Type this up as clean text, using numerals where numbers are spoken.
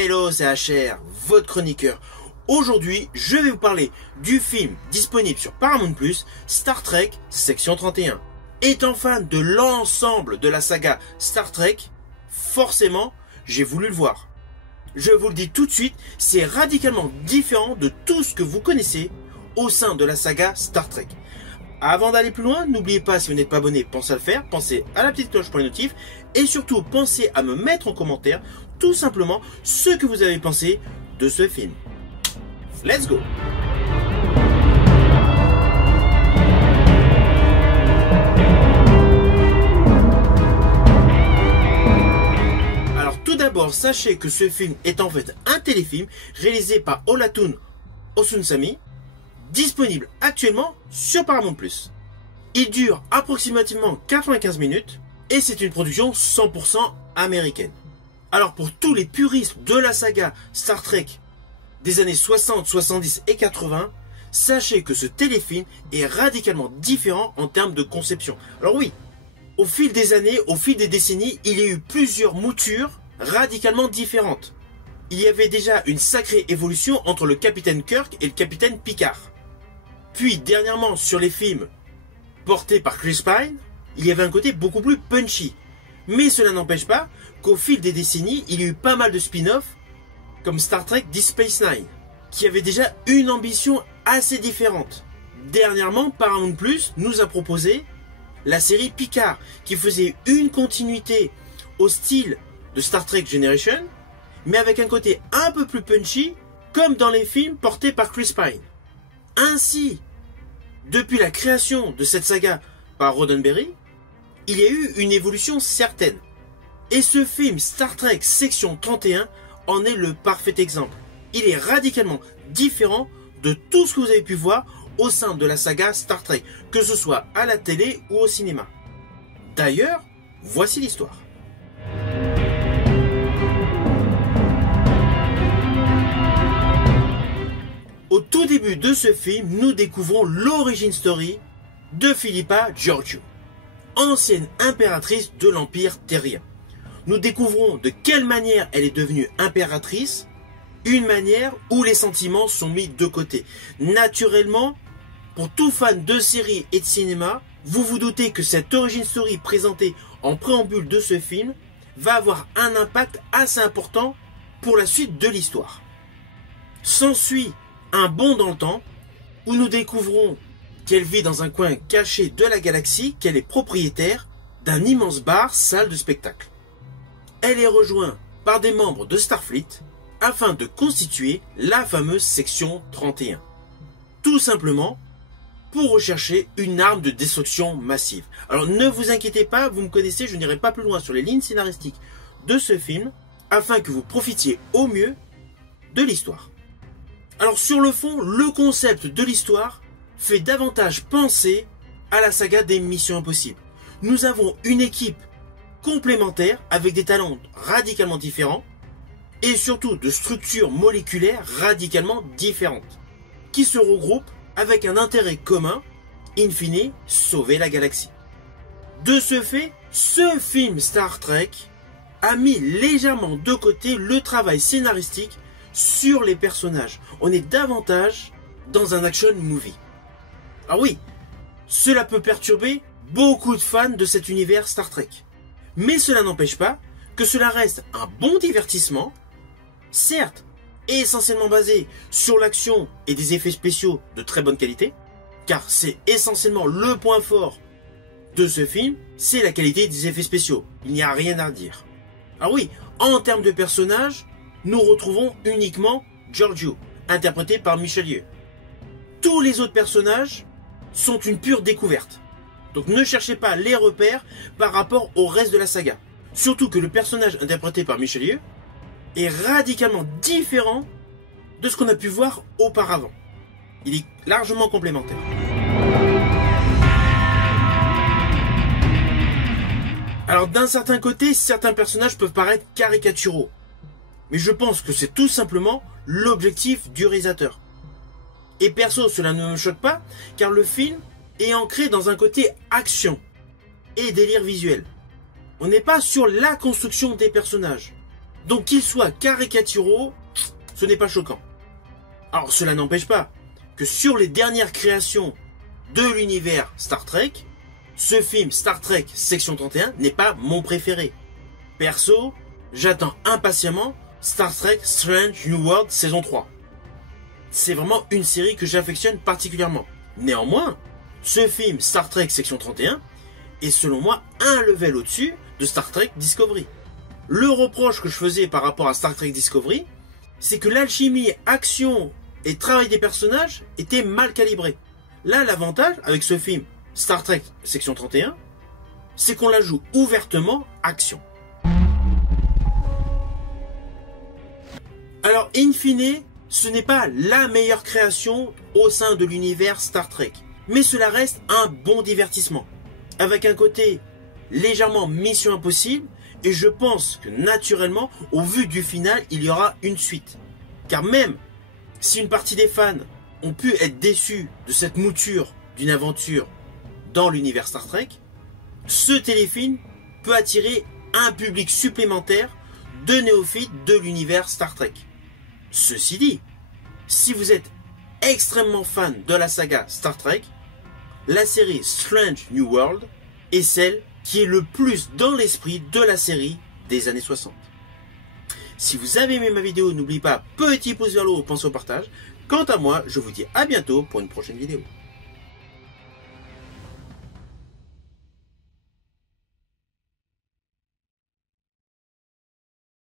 Hello, c'est HR, votre chroniqueur. Aujourd'hui, je vais vous parler du film disponible sur Paramount+, Star Trek Section 31. Étant fan de l'ensemble de la saga Star Trek, forcément, j'ai voulu le voir. Je vous le dis tout de suite, c'est radicalement différent de tout ce que vous connaissez au sein de la saga Star Trek. Avant d'aller plus loin, n'oubliez pas, si vous n'êtes pas abonné, pensez à le faire, pensez à la petite cloche pour les notifs, et surtout pensez à me mettre en commentaire tout simplement ce que vous avez pensé de ce film. Let's go! Alors tout d'abord, sachez que ce film est en fait un téléfilm réalisé par Olatunji Osunsami, disponible actuellement sur Paramount+. Il dure approximativement 95 minutes et c'est une production 100% américaine. Alors pour tous les puristes de la saga Star Trek des années 60, 70 et 80, sachez que ce téléfilm est radicalement différent en termes de conception. Alors oui, au fil des années, au fil des décennies, il y a eu plusieurs moutures radicalement différentes. Il y avait déjà une sacrée évolution entre le capitaine Kirk et le capitaine Picard. Puis dernièrement sur les films portés par Chris Pine, il y avait un côté beaucoup plus punchy. Mais cela n'empêche pas qu'au fil des décennies, il y a eu pas mal de spin-offs comme Star Trek Deep Space Nine, qui avait déjà une ambition assez différente. Dernièrement, Paramount+ nous a proposé la série Picard, qui faisait une continuité au style de Star Trek Generation, mais avec un côté un peu plus punchy, comme dans les films portés par Chris Pine. Ainsi, depuis la création de cette saga par Roddenberry, il y a eu une évolution certaine. Et ce film Star Trek Section 31 en est le parfait exemple. Il est radicalement différent de tout ce que vous avez pu voir au sein de la saga Star Trek, que ce soit à la télé ou au cinéma. D'ailleurs, voici l'histoire. Au tout début de ce film, nous découvrons l'origin story de Philippa Georgiou, ancienne impératrice de l'Empire terrien. Nous découvrons de quelle manière elle est devenue impératrice, une manière où les sentiments sont mis de côté. Naturellement, pour tout fan de séries et de cinéma, vous vous doutez que cette origin story présentée en préambule de ce film va avoir un impact assez important pour la suite de l'histoire. S'ensuit un bond dans le temps où nous découvrons qu'elle vit dans un coin caché de la galaxie, qu'elle est propriétaire d'un immense bar, salle de spectacle. Elle est rejointe par des membres de Starfleet afin de constituer la fameuse section 31. Tout simplement pour rechercher une arme de destruction massive. Alors ne vous inquiétez pas, vous me connaissez, je n'irai pas plus loin sur les lignes scénaristiques de ce film afin que vous profitiez au mieux de l'histoire. Alors sur le fond, le concept de l'histoire fait davantage penser à la saga des Missions Impossibles. Nous avons une équipe complémentaire avec des talents radicalement différents et surtout de structures moléculaires radicalement différentes qui se regroupent avec un intérêt commun, in fine, sauver la galaxie. De ce fait, ce film Star Trek a mis légèrement de côté le travail scénaristique sur les personnages. On est davantage dans un action movie. Ah oui, cela peut perturber beaucoup de fans de cet univers Star Trek. Mais cela n'empêche pas que cela reste un bon divertissement, certes essentiellement basé sur l'action et des effets spéciaux de très bonne qualité, car c'est essentiellement le point fort de ce film, c'est la qualité des effets spéciaux. Il n'y a rien à dire. Ah oui, en termes de personnages, nous retrouvons uniquement Georgiou, interprété par Michelle Yeoh. Tous les autres personnages sont une pure découverte. Donc ne cherchez pas les repères par rapport au reste de la saga. Surtout que le personnage interprété par Michelle Yeoh est radicalement différent de ce qu'on a pu voir auparavant. Il est largement complémentaire. Alors d'un certain côté, certains personnages peuvent paraître caricaturaux. Mais je pense que c'est tout simplement l'objectif du réalisateur. Et perso, cela ne me choque pas, car le film est ancré dans un côté action et délire visuel. On n'est pas sur la construction des personnages. Donc qu'ils soient caricaturaux, ce n'est pas choquant. Alors cela n'empêche pas que sur les dernières créations de l'univers Star Trek, ce film Star Trek Section 31 n'est pas mon préféré. Perso, j'attends impatiemment Star Trek Strange New World saison 3. C'est vraiment une série que j'affectionne particulièrement. Néanmoins, ce film Star Trek Section 31 est selon moi un level au-dessus de Star Trek Discovery. Le reproche que je faisais par rapport à Star Trek Discovery, c'est que l'alchimie, action et travail des personnages étaient mal calibrés. Là, l'avantage avec ce film Star Trek Section 31, c'est qu'on la joue ouvertement action. Alors, in fine, ce n'est pas la meilleure création au sein de l'univers Star Trek, mais cela reste un bon divertissement, avec un côté légèrement Mission Impossible, et je pense que naturellement, au vu du final, il y aura une suite. Car même si une partie des fans ont pu être déçus de cette mouture d'une aventure dans l'univers Star Trek, ce téléfilm peut attirer un public supplémentaire de néophytes de l'univers Star Trek. Ceci dit, si vous êtes extrêmement fan de la saga Star Trek, la série Strange New World est celle qui est le plus dans l'esprit de la série des années 60. Si vous avez aimé ma vidéo, n'oubliez pas, petit pouce vers le haut, pensez au partage. Quant à moi, je vous dis à bientôt pour une prochaine vidéo.